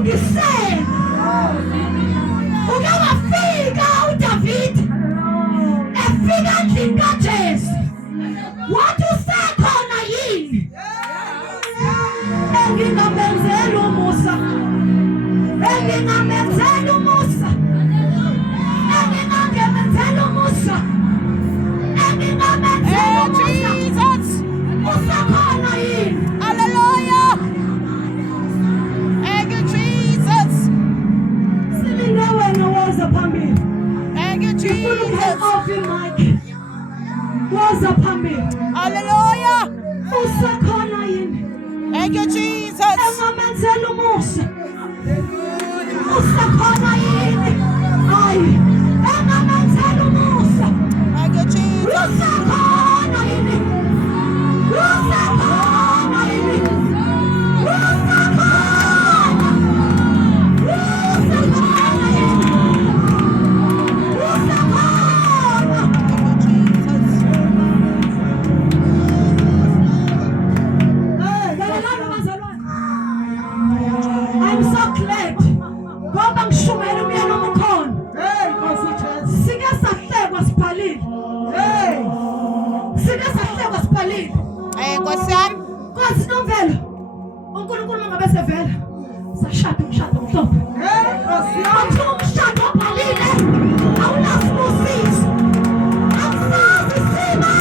ekulungiseni. Uke wafika uDavid efika endlini kaJese wathi usekhona yini engingamenzela umusa engingamenzela umusa engingamenzela umusa engingamenzela umusa usekhona yini. Hallelujah. Thank you, Jesus. Silinde wena woza phambili. Thank you, Jesus. Woza phambili. Hallelujah. Usekhona yini. Thank you, Jesus. Engamenzela umusa. Usekhona yini. Hayi. Engamenzela umusa. Thank you, Jesus. Usekhona yini. Usekhona yini. Usekhona. Usekhona yini. Usekhona. I'm so glad. Ngoba ngishumela umyeni omkhona. Sike sahlekwa siphalile. Sike sahlekwa siphalile. Nkosi yami. Nkosi Nomvelo. uNkulunkulu mangabe sevela. Sashada umshado omhlophe. Athi umshado ophalile. Awunasibusiso. Akusazi isimo.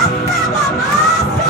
Ahlekwa ngaso.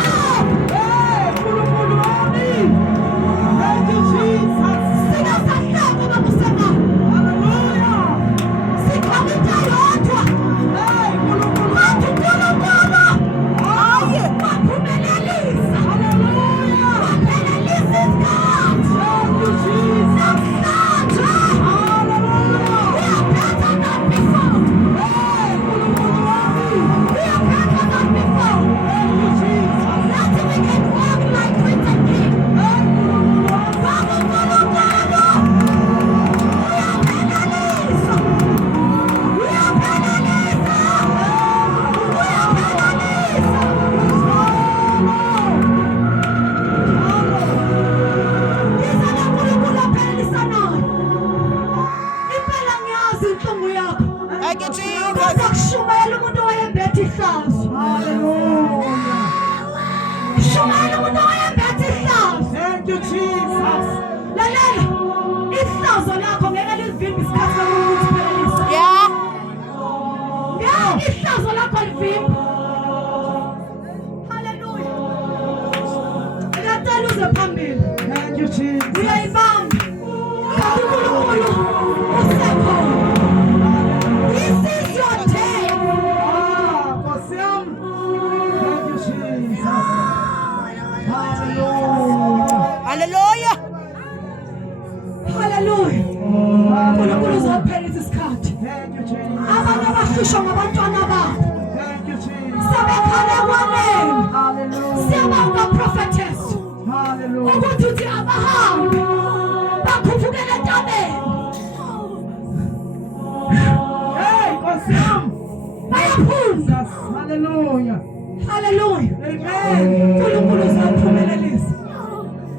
Hallelujah. Amen.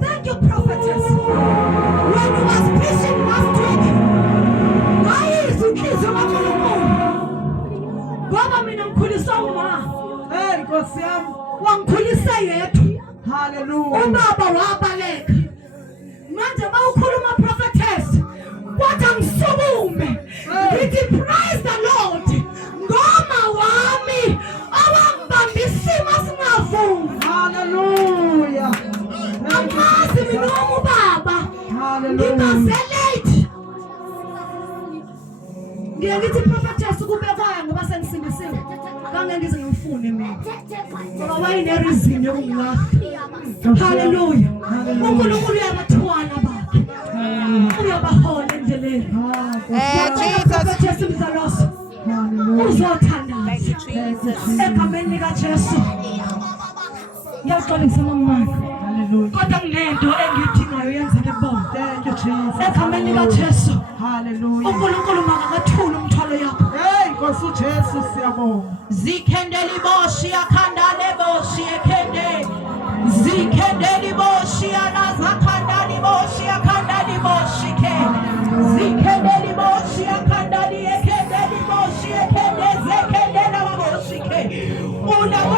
Thank you, prophetess. When you was preaching last week, why is it kids of Baba mina mkhulisa uma. Nkosi yami. Wangikhulisa yedwa. Hallelujah. Ubaba wabaleka. Manje bawukhuluma prophetess. Kwathi angisukume. Ngithi praise the Lord. Ngoma wami awangibambisima singavumi. Hallelujah. Amazi mina ubaba. Ngikazelate. Ngiyakithi prophetess ukubekwayo ngoba sengisindisiwe. Kange ngize ngimfune mina. Ngoba wayinerizini yokungilahla. Hallelujah. uNkulunkulu uyabathwala bakhe. Uyabahola endleleni. Jesus. Simzaloso. Uzothandaza. Egameni likaJesu. Ngiyaxolisa mangimani. Hallelujah. Kodwa kunento engiyidingayo yenzeke kubona. Thank you, Jesus. Egameni likaJesu. Hallelujah. uNkulunkulu makakathula umthwalo yakho. Nkosi uJesu siyabonga. Zikhendeli boshi yakhandale boshi ekhende. Zikhendeli boshi anaza khandali boshi yakhandali boshi. Ula